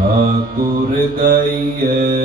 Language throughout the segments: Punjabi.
ठाकुर गैये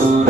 coração.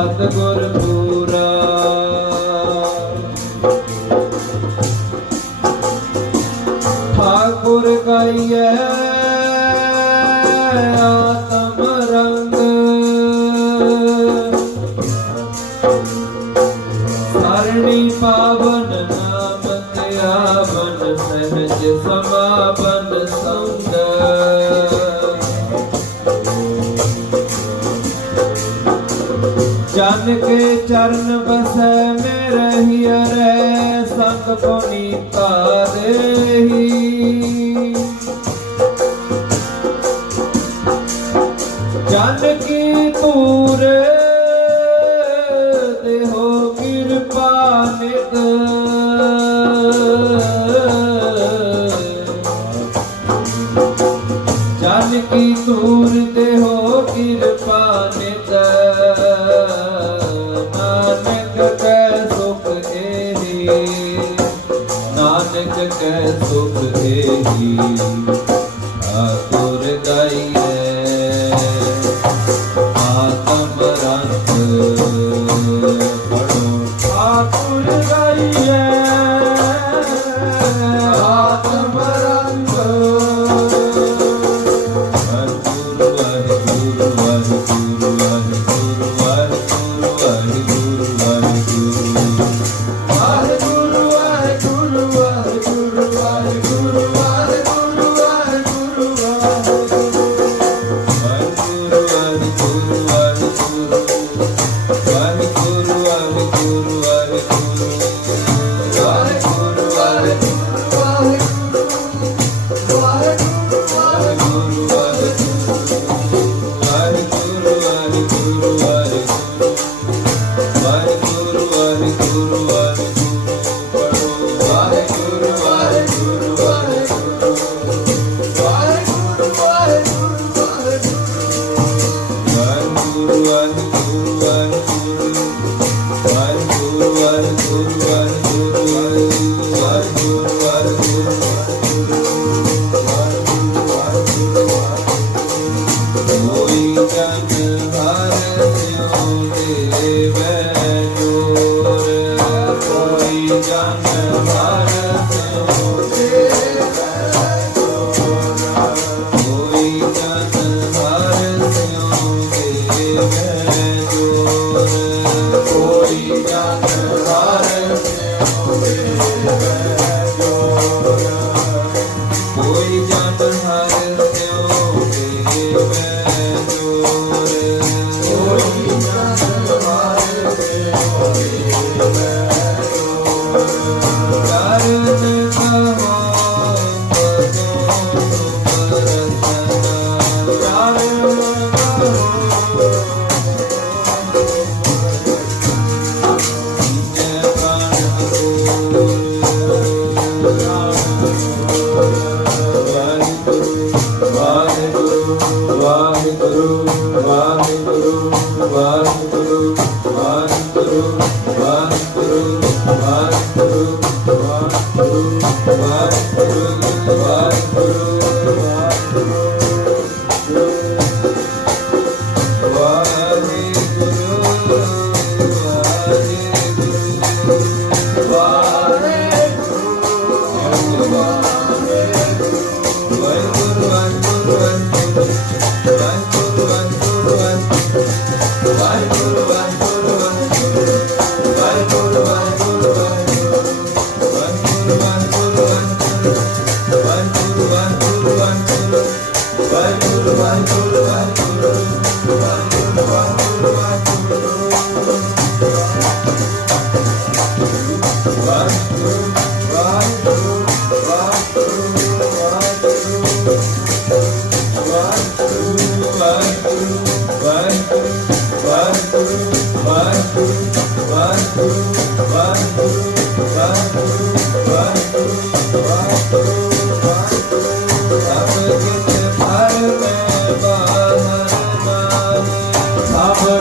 ਸਤਗੁਰ ਪੂਰਾ। ਠਾਕੁਰ ਗਾਈਐ ਆਤਮ ਰੰਗ। ਸਰਣੀ ਪਾਵਨ ਨਾਮ ਤੇ ਆਵਨ ਸਹਿਜ ਸਮਾਪਨ ਸੰਗ। ਕੇ ਚਰਨ ਬਸੈ ਮੇ ਰਹੀਆ ਰੈ ਸੰਗ ਕੋਨੀ ਤਾਰੇਹੀ ਜਨ ਕੀ ਤੂਰ ਦੇਹੋ ਕਿਰਪਾ ਨਿਤ ਜਨ ਕੀ ਤੂਰ ਦੇਹੋ ਕਿਰਪਾ ਨਿਤ मैं सुख देगी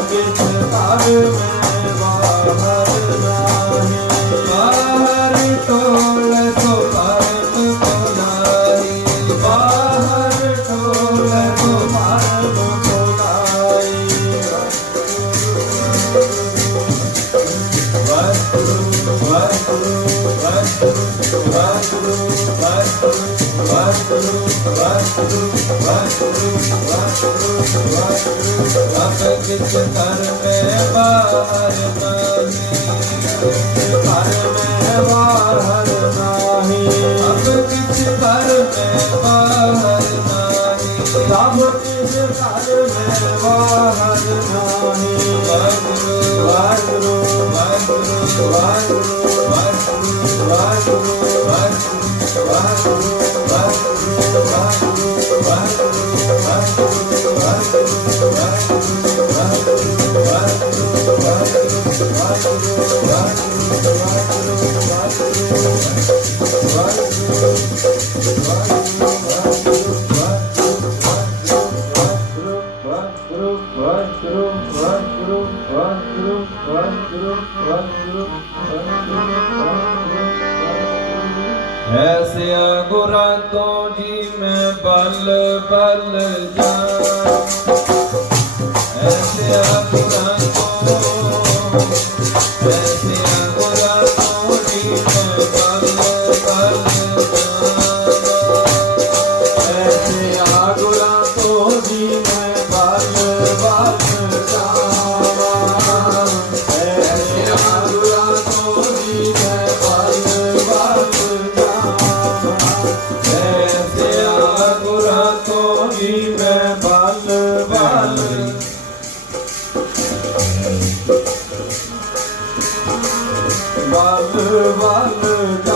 ਜਗਤ ਭਾਵ ਮੈਂ ਕਿਛ ਕਰ ਮੈਂ ਬਾਹਰ ਮਾਨੇ ਕਰ ਮੈਂ ਬਾਹਰ ਸਭ ਇਸ ਘਰ ਮੈਂ ਵਾਹਰ ਜਾਣੀ ਵਾਹਿਗੁਰੂ ਵਾਹਿਗੁਰੂ ਵਾਹਿਗੁਰੂ ਵਾਹਿਗੁਰੂ ਵਾਹਿਗੁਰੂ ਵਾਹਿਗੁਰੂ ਵਾਹਿਗੁਰੂ ਵਾਹਿਗੁਰੂ ਵਾਹਿਗੁਰੂ ਵਾਹਿਗੁਰੂ ਵਾਹਿਗੁਰੂ ਵਾਹਿਗੁਰੂ ਵਾਹਿਗੁਰੂ ਵਾਹਿਗੁਰੂ ਵਾਹਿਗੁਰੂ ਵਾਹਿਗੁਰੂ ਵਾਹਿਗੁਰੂ ਵਾਹਿਗੁਰੂ ਵਾਹਿਗੁਰੂ ਐਸਿਆ ਗੁਰਾਂ ਤੋਂ ਜੀ ਮੈਂ ਬਲ ਬਲ ਜਾ ਐਸਿਆ ਗੁਰਾਂ ਤੋਂ ਐਸਿਆ ਗੁਰਾਂ ਤੋਂ ਜੀ ਮੈਂ ਬਲ ਬਲ ਜਾ ਐਸੇ ਆ ਗੁਰਾਂ ਤੋਂ ਜੀ ਮੈਂ ਬਲ ਬਲ ਜਾਵਾਂ varlık